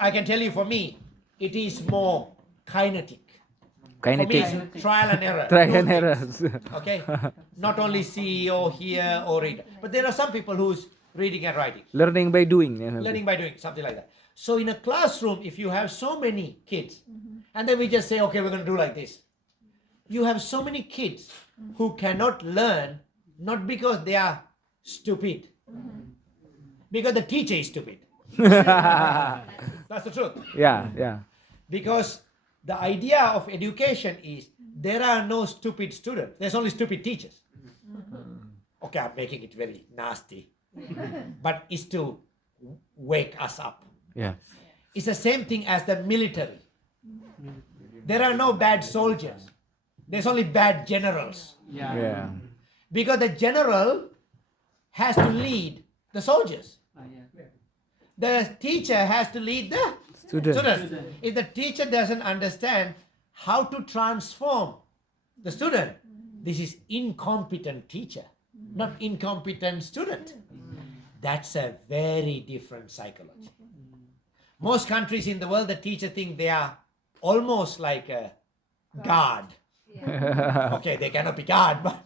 I can tell you for me, it is more kinetic. For me, Kinetic. it's trial and error. Try Do and things, errors. Okay? Not only see or hear or read. But there are some people who's reading and writing. Learning by doing. Learning by doing, something like that. So in a classroom, if you have so many kids, and then we just say, okay, we're going to do like this. You have so many kids who cannot learn, not because they are stupid, because the teacher is stupid. That's the truth. Yeah. Because the idea of education is there are no stupid students, there's only stupid teachers. Okay, I'm making it very nasty, but it's to wake us up. Yeah. It's the same thing as the military. There are no bad soldiers, there's only bad generals. Yeah. Because the general has to lead the soldiers. The teacher has to lead the student. If the teacher doesn't understand how to transform the student, this is incompetent teacher, not incompetent student. That's a very different psychology. Most countries in the world, the teacher think they are almost like a God. Okay, they cannot be God,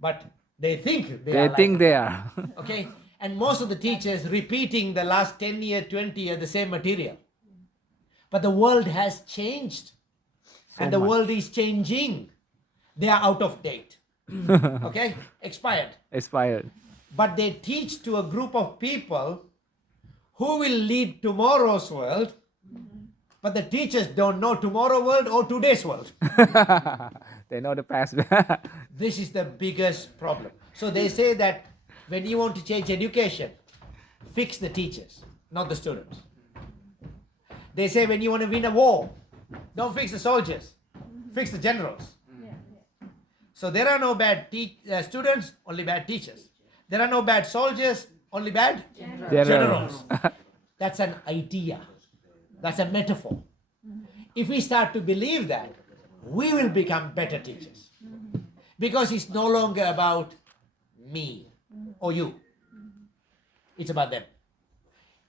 but they think they They are like think they are. Okay, and most of the teachers repeating the last 10 year, 20 year, the same material. But the world has changed, and the world is changing. They are out of date. Okay, expired. Expired. But they teach to a group of people who will lead tomorrow's world, but the teachers don't know tomorrow's world or today's world. They know the past. This is the biggest problem. So they say that when you want to change education, fix the teachers, not the students. They say when you want to win a war, don't fix the soldiers, fix the generals. So there are no bad students, only bad teachers. There are no bad soldiers, only bad generals. That's an idea. That's a metaphor. If we start to believe that, we will become better teachers. Because it's no longer about me or you. It's about them.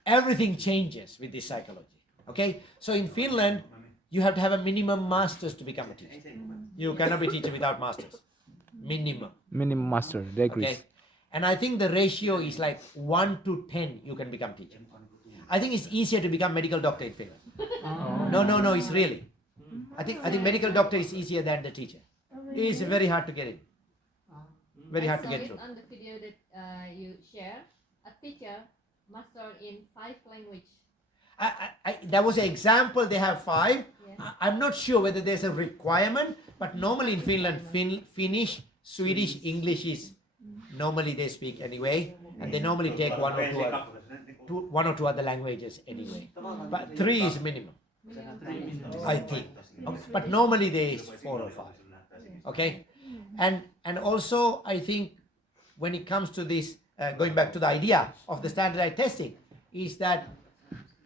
Everything changes with this psychology. Okay? So in Finland, you have to have a minimum masters to become a teacher. You cannot be a teacher without masters. Minimum. Minimum master. They agree. Okay? And I think the ratio is like 1 to 10 you can become teacher. I think it's easier to become medical doctor in Finland. No, it's really. I think medical doctor is easier than the teacher. It is very hard to get in. Very hard to get through. On the video that you share, a teacher mastered in 5 languages. That was an example. They have 5. Yeah. I'm not sure whether there's a requirement, but normally in Finland, Finnish, Swedish, English is normally they speak anyway, and they normally take one or two other languages anyway. But 3 is minimum, I think. Okay. But normally there is 4 or 5. Okay, and also I think when it comes to this, going back to the idea of the standardized testing, is that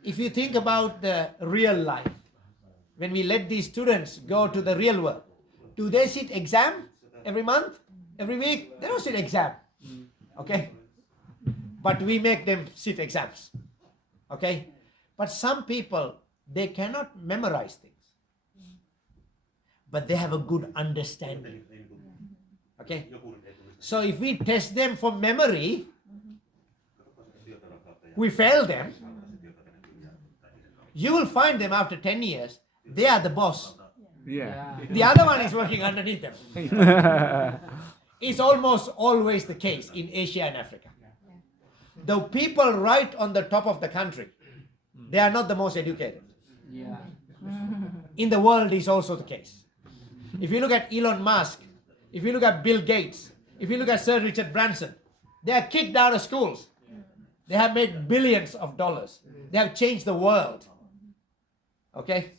if you think about the real life, when we let these students go to the real world, do they sit exam every month, every week? They don't sit exam. Okay, but we make them sit exams. Okay, but some people, they cannot memorize things, but they have a good understanding. Okay, so if we test them for memory, we fail them. You will find them after 10 years, they are the boss. Yeah. The other one is working underneath them. It's almost always the case in Asia and Africa. The people right on the top of the country, they are not the most educated. In the world is also the case. If you look at Elon Musk, if you look at Bill Gates, if you look at Sir Richard Branson, they are kicked out of schools. They have made billions of dollars. They have changed the world. Okay?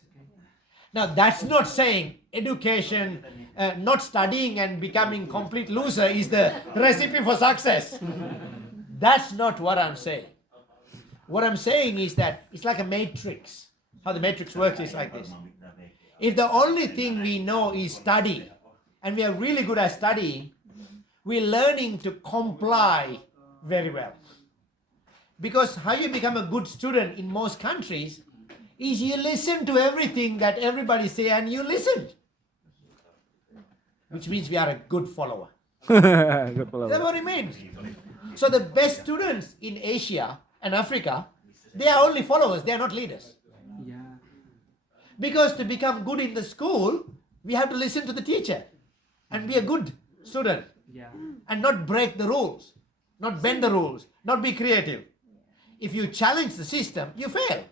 Now that's not saying education, not studying and becoming complete loser is the recipe for success. That's not what I'm saying. What I'm saying is that it's like a matrix. How the matrix works is like this. If the only thing we know is study, and we are really good at studying, we're learning to comply very well. Because how you become a good student in most countries is you listen to everything that everybody say and you listen. Which means we are a good follower. Good That's follower. what it means. So the best students in Asia and Africa, they are only followers, they are not leaders. Yeah. Because to become good in the school, we have to listen to the teacher and be a good student Yeah. and not break the rules, not bend the rules, not be creative. If you challenge the system, you fail.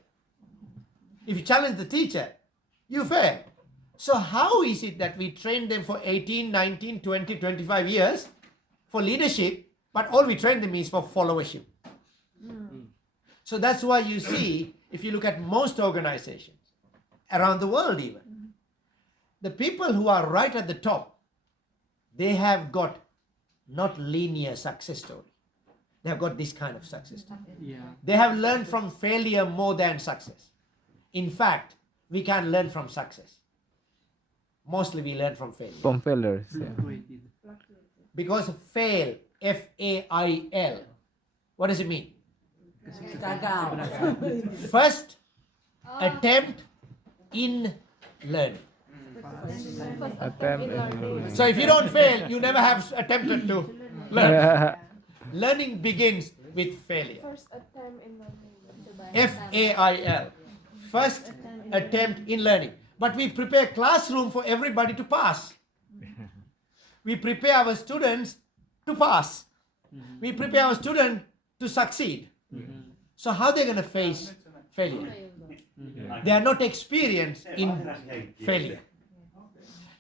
If you challenge the teacher, you fail. So how is it that we train them for 18, 19, 20, 25 years for leadership, but all we train them is for followership? So that's why you see, if you look at most organizations, around the world even, the people who are right at the top, they have got not linear success story. They have got this kind of success story. Yeah. They have learned from failure more than success. In fact, we can learn from success. Mostly we learn from failure. From failures. Yeah. Fluctuated. Because fail, F-A-I-L, what does it mean? First attempt in learning. Attempt. So if you don't fail, you never have attempted to learn. Learning begins with failure. First attempt in learning. F-A-I-L. First attempt in learning. But we prepare classroom for everybody to pass. We prepare our students to pass. We prepare our students to succeed. So how they going to face failure? They are not experienced in failure.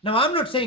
Now I'm not saying